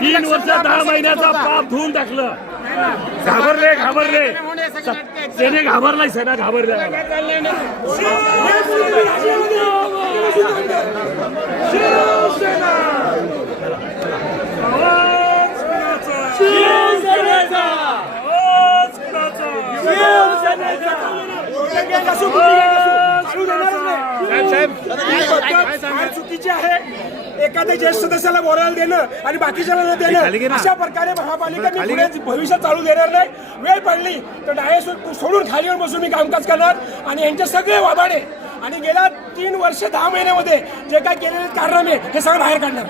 3 वर्ष 10 महिन्याचा पाप धुवून टाकलं. घाबरले सेने घाबरलाय, सेना घाबरल्या. चुकीची आहे. एखाद्या ज्येष्ठ सदस्याला बोलायला देणं आणि बाकीच्याला देणं, अशा प्रकारे महापालिका भविष्यात चालू देणार नाही. वेळ पडली तर डायस सोडून खालीवर बसून मी कामकाज करणार आणि यांचे सगळे वादाडे आणि गेल्या 3 वर्ष 10 महिन्यामध्ये जे काय केलेले कारनामे हे सगळं बाहेर काढणार.